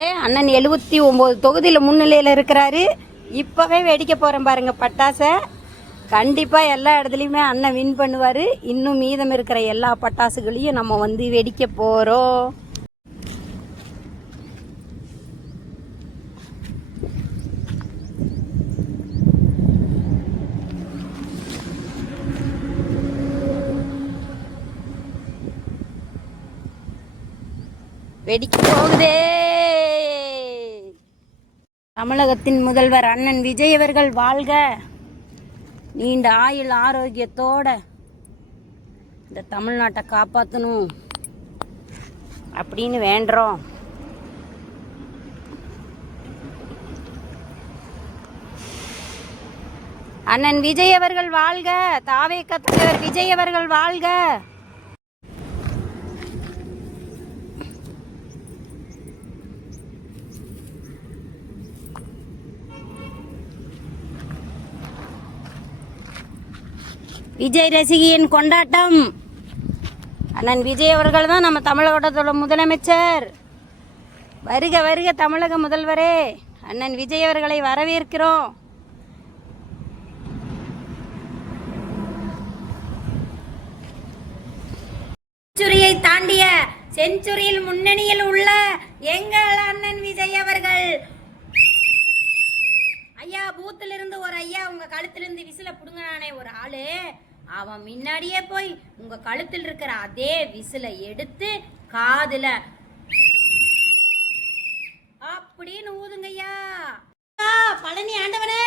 அண்ணன் 79 தொகுதியில் முன்னிலையில் இருக்கிறாரு. இப்போவே வெடிக்க போகிறேன் பாருங்க பட்டாசை. கண்டிப்பாக எல்லா இடத்துலையுமே அண்ணன் வின் பண்ணுவார். இன்னும் மீதம் இருக்கிற எல்லா பட்டாசுகளையும் நம்ம வெடிக்க போகிறோம். வெடிக்க போகுதே. தமிழகத்தின் முதல்வர் அண்ணன் விஜய் அவர்கள் வாழ்க. நீண்ட ஆயுள் ஆரோக்கியத்தோட இந்த தமிழ்நாட்டை காப்பாற்றணும் அப்படின்னு வேண்டுறோம். அண்ணன் விஜய் அவர்கள் வாழ்க. தாவேக தலைவர் விஜய் அவர்கள் வாழ்க. விஜய் ரசிகையின் கொண்டாட்டம். அண்ணன் விஜய் அவர்கள் தான் நம்ம தமிழகத்தோட முதலமைச்சர். வருக வருக தமிழக முதல்வரே. அண்ணன் விஜய் அவர்களை வரவேற்கிறோம். செஞ்சுரியை தாண்டிய செஞ்சுரியில் முன்னணியில் உள்ள எங்கள் அண்ணன் விஜய் அவர்கள். ஐயா, பூத்துல இருந்து ஒரு ஐயா உங்க கழுத்திலிருந்து விசில புடுங்கினானே ஒரு ஆளு, அவன் முன்னாடியே போய் உங்க கழுத்தில் இருக்கிற அதே விசில எடுத்து காதுல அப்படின்னு ஊதுங்கய்யா. பழனி ஆண்டவனே